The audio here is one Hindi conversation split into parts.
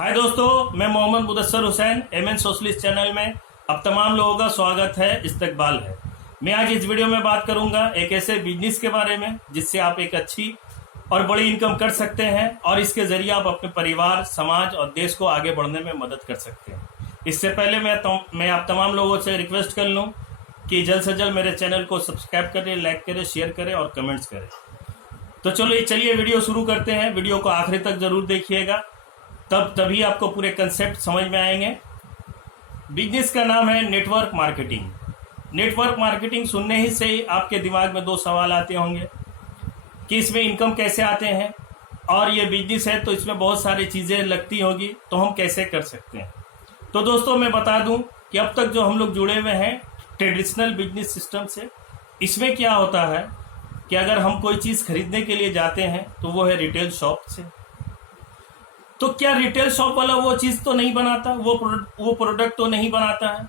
हाय दोस्तों, मैं Mohammad Mudassar Hussain MN socialist channel में अब तमाम लोगों का स्वागत है, इस्तकबाल है। मैं आज इस वीडियो में बात करूंगा एक ऐसे बिजनेस के बारे में जिससे आप एक अच्छी और बड़ी इनकम कर सकते हैं और इसके जरिए आप अपने परिवार, समाज और देश को आगे बढ़ने में मदद कर सकते हैं। इससे पहले मैं आप तमाम लोगों से रिक्वेस्ट कर लूँ कि जल्द से जल्द मेरे चैनल को सब्सक्राइब करें, लाइक करें, शेयर करें और कमेंट्स करें। तो चलिए वीडियो शुरू करते हैं। वीडियो को आखिरी तक जरूर देखिएगा, तभी आपको पूरे कंसेप्ट समझ में आएंगे। बिजनेस का नाम है नेटवर्क मार्केटिंग। नेटवर्क मार्केटिंग सुनने ही से ही आपके दिमाग में दो सवाल आते होंगे कि इसमें इनकम कैसे आते हैं, और ये बिजनेस है तो इसमें बहुत सारी चीज़ें लगती होंगी, तो हम कैसे कर सकते हैं। तो दोस्तों मैं बता दूं कि अब तक जो हम लोग जुड़े हुए हैं ट्रेडिशनल बिजनेस सिस्टम से, इसमें क्या होता है कि अगर हम कोई चीज़ खरीदने के लिए जाते हैं तो वो है रिटेल शॉप से। तो क्या रिटेल शॉप वाला वो चीज़ तो नहीं बनाता, वो प्रोडक्ट तो नहीं बनाता है,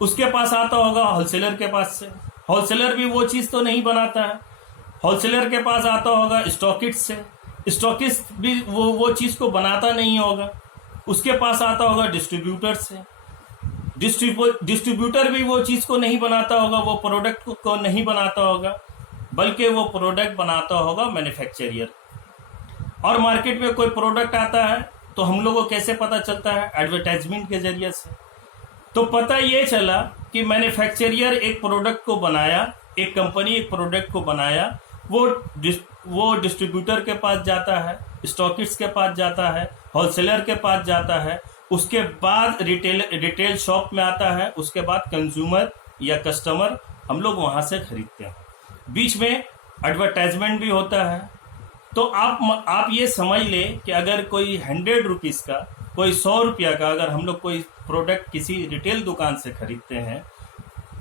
उसके पास आता होगा होलसेलर के पास से। होलसेलर भी वो चीज़ तो नहीं बनाता है, होलसेलर के पास आता होगा स्टॉकिस्ट से। स्टॉकिस्ट भी वो चीज़ को बनाता नहीं होगा, उसके पास आता होगा डिस्ट्रीब्यूटर से। डिस्ट्रीब्यूटर भी वो चीज़ को नहीं बनाता होगा, वो प्रोडक्ट को नहीं बनाता होगा, बल्कि वो प्रोडक्ट बनाता होगा मैन्युफैक्चरियर। और मार्केट में कोई प्रोडक्ट आता है तो हम लोगों को कैसे पता चलता है? एडवर्टाइजमेंट के जरिए से। तो पता ये चला कि मैन्युफैक्चरियर एक प्रोडक्ट को बनाया, एक कंपनी एक प्रोडक्ट को बनाया, वो डिस्ट्रीब्यूटर के पास जाता है, स्टॉकिस्ट के पास जाता है, होलसेलर के पास जाता है, उसके बाद रिटेल शॉप में आता है, उसके बाद कंज्यूमर या कस्टमर हम लोग वहाँ से खरीदते हैं। बीच में एडवर्टाइजमेंट भी होता है। तो आप ये समझ लें कि अगर कोई 100 रुपीज़ का, कोई 100 रुपया का अगर हम लोग कोई प्रोडक्ट किसी रिटेल दुकान से खरीदते हैं,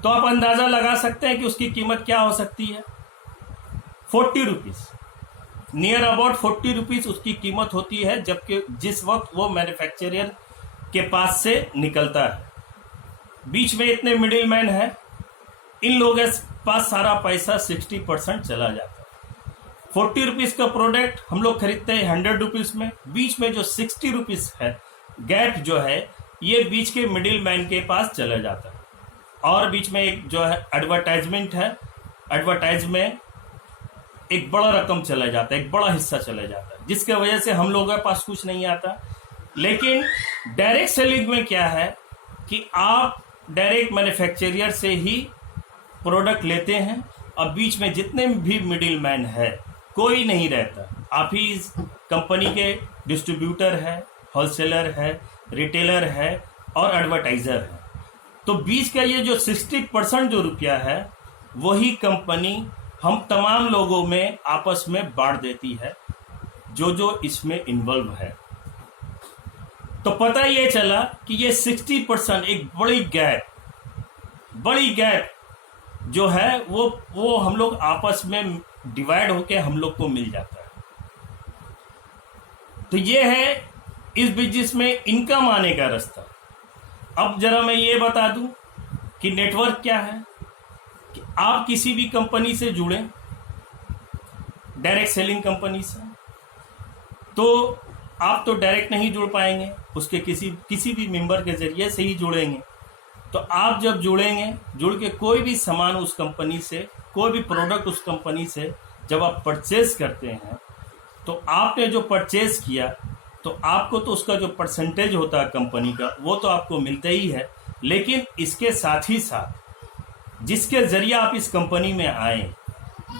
तो आप अंदाज़ा लगा सकते हैं कि उसकी कीमत क्या हो सकती है। 40 रुपीज़, नियर अबाउट 40 रुपीज़ उसकी कीमत होती है, जबकि जिस वक्त वो मैन्युफैक्चरर के पास से निकलता है। बीच में इतने मिडिल मैन है, इन लोगों के पास सारा पैसा 60% चला जाता है। 40 रुपीज़ का प्रोडक्ट हम लोग खरीदते हैं 100 रुपीज़ में, बीच में जो 60 रुपीज़ है गैप जो है, ये बीच के मिडिल मैन के पास चला जाता है। और बीच में एक जो है एडवर्टाइजमेंट है, एडवर्टाइज में एक बड़ा रकम चला जाता है, एक बड़ा हिस्सा चला जाता है, जिसके वजह से हम लोगों के पास कुछ नहीं आता। लेकिन डायरेक्ट सेलिंग में क्या है कि आप डायरेक्ट मैन्युफैक्चरियर से ही प्रोडक्ट लेते हैं और बीच में जितने भी मिडिल मैन है कोई नहीं रहता। आप ही इस कंपनी के डिस्ट्रीब्यूटर है, होलसेलर है, रिटेलर है और एडवर्टाइज़र है। तो बीच का ये जो 60% जो रुपया है, वही कंपनी हम तमाम लोगों में आपस में बांट देती है, जो इसमें इन्वॉल्व है। तो पता ये चला कि ये 60% एक बड़ी गैप जो है वो हम लोग आपस में डिवाइड होके हम लोग को मिल जाता है। तो ये है इस बिजनेस में इनकम आने का रास्ता। अब जरा मैं ये बता दूं कि नेटवर्क क्या है। कि आप किसी भी कंपनी से जुड़े, डायरेक्ट सेलिंग कंपनी से, तो आप तो डायरेक्ट नहीं जुड़ पाएंगे, उसके किसी भी मेंबर के जरिए से ही जुड़ेंगे। तो आप जब जुड़ेंगे, जुड़ के कोई भी सामान उस कंपनी से, कोई भी प्रोडक्ट उस कंपनी से जब आप परचेज करते हैं, तो आपने जो परचेज किया, तो आपको तो उसका जो परसेंटेज होता है कंपनी का, वो तो आपको मिलता ही है। लेकिन इसके साथ ही साथ जिसके जरिए आप इस कंपनी में आए,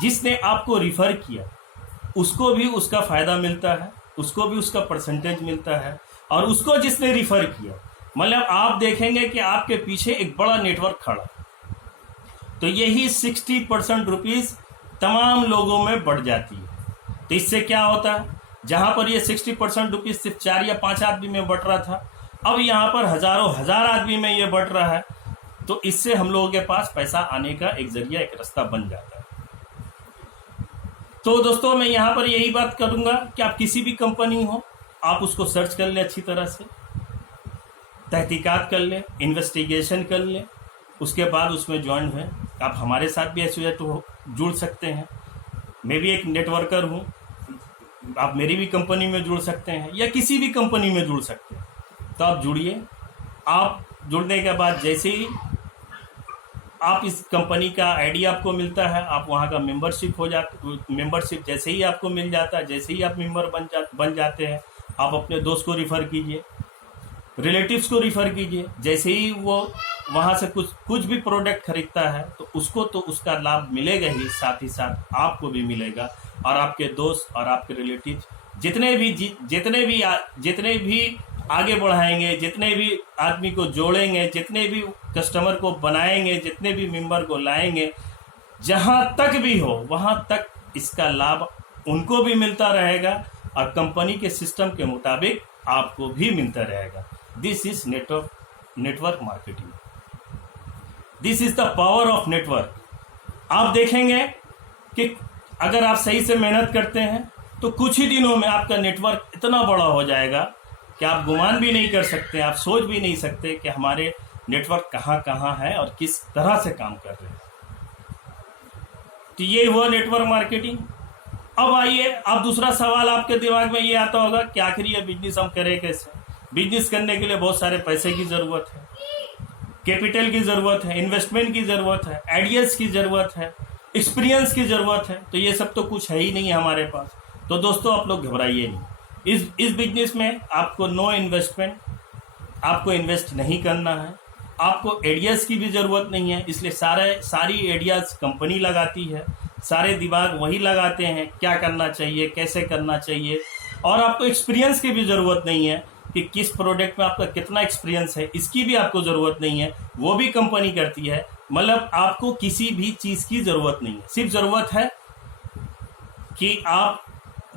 जिसने आपको रिफ़र किया, उसको भी उसका फ़ायदा मिलता है, उसको भी उसका परसेंटेज मिलता है। और उसको जिसने रिफ़र किया, मतलब आप देखेंगे कि आपके पीछे एक बड़ा नेटवर्क खड़ा। तो यही 60% रुपीज़ तमाम लोगों में बढ़ जाती है। तो इससे क्या होता है, जहाँ पर ये 60% रुपीज़ सिर्फ 4 या 5 आदमी में बढ़ रहा था, अब यहाँ पर हज़ारों हज़ार आदमी में ये बढ़ रहा है। तो इससे हम लोगों के पास पैसा आने का एक जरिया, एक रास्ता बन जाता है। तो दोस्तों मैं यहाँ पर यही बात करूँगा कि आप किसी भी कंपनी हो, आप उसको सर्च कर लें, अच्छी तरह से तहकीकात कर लें, इन्वेस्टिगेशन कर लें, उसके बाद उसमें ज्वाइन हुए। आप हमारे साथ भी एसोसिएट हो, जुड़ सकते हैं। मैं भी एक नेटवर्कर हूँ, आप मेरी भी कंपनी में जुड़ सकते हैं या किसी भी कंपनी में जुड़ सकते हैं। तो आप जुड़िए। आप जुड़ने के बाद जैसे ही आप इस कंपनी का आईडी आपको मिलता है, आप वहाँ का मेंबरशिप हो जाते, मेंबरशिप जैसे ही आपको मिल जाता है, जैसे ही आप मेंबर बन जाते हैं, आप अपने दोस्त को रिफ़र कीजिए, रिलेटिव्स को रिफ़र कीजिए। जैसे ही वो वहाँ से कुछ भी प्रोडक्ट खरीदता है तो उसको तो उसका लाभ मिलेगा ही, साथ ही साथ आपको भी मिलेगा। और आपके दोस्त और आपके रिलेटिव जितने भी आगे बढ़ाएंगे, जितने भी आदमी को जोड़ेंगे, जितने भी कस्टमर को बनाएंगे, जितने भी मेंबर को लाएंगे, जहाँ तक भी हो वहाँ तक इसका लाभ उनको भी मिलता रहेगा और कंपनी के सिस्टम के मुताबिक आपको भी मिलता रहेगा। This is network marketing. This is the power of network. आप देखेंगे कि अगर आप सही से मेहनत करते हैं तो कुछ ही दिनों में आपका नेटवर्क इतना बड़ा हो जाएगा कि आप गुमान भी नहीं कर सकते, आप सोच भी नहीं सकते कि हमारे नेटवर्क कहाँ कहाँ है और किस तरह से काम कर रहे हैं। तो ये हुआ नेटवर्क मार्केटिंग। अब आइए, अब दूसरा सवाल आपके दिमाग में ये आता होगा कि आखिर ये बिजनेस हम करें कैसे। बिजनेस करने के लिए बहुत सारे पैसे की ज़रूरत है, कैपिटल की ज़रूरत है, इन्वेस्टमेंट की ज़रूरत है, आइडियाज़ की ज़रूरत है, एक्सपीरियंस की ज़रूरत है। तो ये सब तो कुछ है ही नहीं है हमारे पास। तो दोस्तों आप लोग घबराइए नहीं। इस बिजनेस में आपको नो इन्वेस्टमेंट, आपको इन्वेस्ट नहीं करना है, आपको आइडियाज़ की भी ज़रूरत नहीं है। इसलिए सारी आइडियाज़ कंपनी लगाती है, सारे दिमाग वही लगाते हैं क्या करना चाहिए, कैसे करना चाहिए। और आपको एक्सपीरियंस की भी ज़रूरत नहीं है कि किस प्रोडक्ट में आपका कितना एक्सपीरियंस है, इसकी भी आपको ज़रूरत नहीं है, वो भी कंपनी करती है। मतलब आपको किसी भी चीज़ की ज़रूरत नहीं है, सिर्फ ज़रूरत है कि आप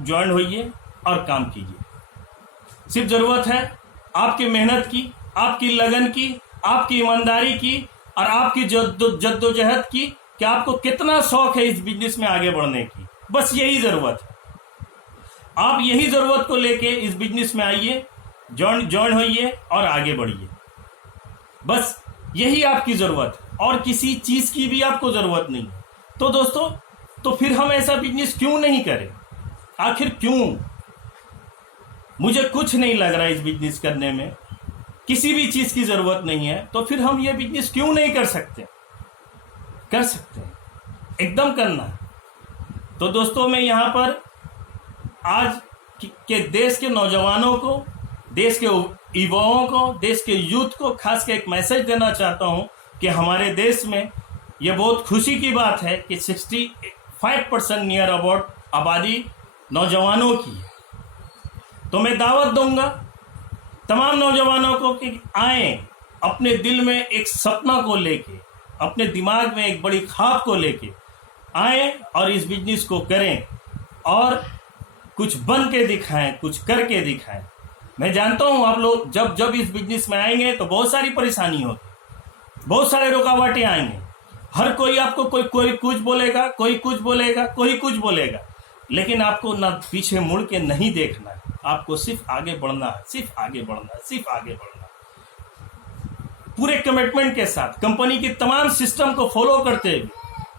ज्वाइन होइए और काम कीजिए। सिर्फ ज़रूरत है आपकी मेहनत की, आपकी लगन की, आपकी ईमानदारी की और आपकी जद्दोजहद की कि आपको कितना शौक है इस बिजनेस में आगे बढ़ने की। बस यही ज़रूरत है। आप यही ज़रूरत को लेके इस बिजनेस में आइए, ज्वाइन होइए और आगे बढ़िए। बस यही आपकी ज़रूरत है और किसी चीज़ की भी आपको ज़रूरत नहीं है। तो दोस्तों, तो फिर हम ऐसा बिजनेस क्यों नहीं करें? आखिर क्यों? मुझे कुछ नहीं लग रहा है इस बिजनेस करने में, किसी भी चीज़ की ज़रूरत नहीं है, तो फिर हम ये बिजनेस क्यों नहीं कर सकते? कर सकते हैं, एकदम करना है। तो दोस्तों, मैं यहाँ पर आज के देश के नौजवानों को, देश के युवाओं को, देश के यूथ को खास कर एक मैसेज देना चाहता हूँ कि हमारे देश में ये बहुत खुशी की बात है कि 65% नियर अबाउट आबादी नौजवानों की है। तो मैं दावत दूंगा तमाम नौजवानों को कि आए, अपने दिल में एक सपना को लेके, अपने दिमाग में एक बड़ी ख्वाब को लेके आए और इस बिजनेस को करें और कुछ बन के दिखाएं, कुछ करके दिखाएं। मैं जानता हूं आप लोग जब इस बिजनेस में आएंगे तो बहुत सारी परेशानी होगी, बहुत सारे रुकावटें आएंगे। हर कोई आपको कोई कुछ बोलेगा, कोई कुछ बोलेगा, कोई कुछ बोलेगा, लेकिन आपको ना पीछे मुड़ के नहीं देखना है। आपको सिर्फ आगे बढ़ना है, सिर्फ आगे बढ़ना है, सिर्फ आगे बढ़ना है। पूरे कमिटमेंट के साथ, कंपनी के तमाम सिस्टम को फॉलो करते हुए,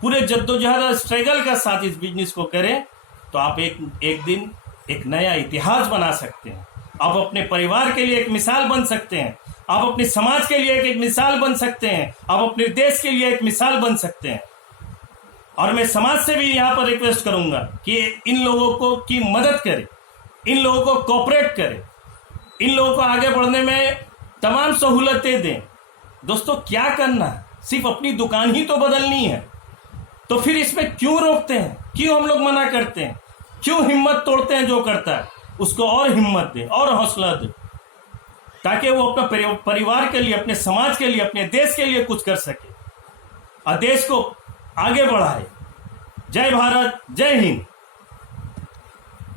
पूरे जद्दोजहद और स्ट्रगल के साथ इस बिजनेस को करें तो आप एक दिन एक नया इतिहास बना सकते हैं। आप अपने परिवार के लिए एक मिसाल बन सकते हैं, आप अपने समाज के लिए एक मिसाल बन सकते हैं, आप अपने देश के लिए एक मिसाल बन सकते हैं। और मैं समाज से भी यहाँ पर रिक्वेस्ट करूंगा कि इन लोगों को की मदद करें, इन लोगों को कोऑपरेट करें, इन लोगों को आगे बढ़ने में तमाम सहूलतें दें। दोस्तों, क्या करना है? सिर्फ अपनी दुकान ही तो बदलनी है। तो फिर इसमें क्यों रोकते हैं, क्यों हम लोग मना करते हैं, क्यों हिम्मत तोड़ते हैं? जो करता है उसको और हिम्मत दें और हौसला दें, ताकि वो अपना परिवार के लिए, अपने समाज के लिए, अपने देश के लिए कुछ कर सके और देश को आगे बढ़ाए। जय भारत, जय हिंद।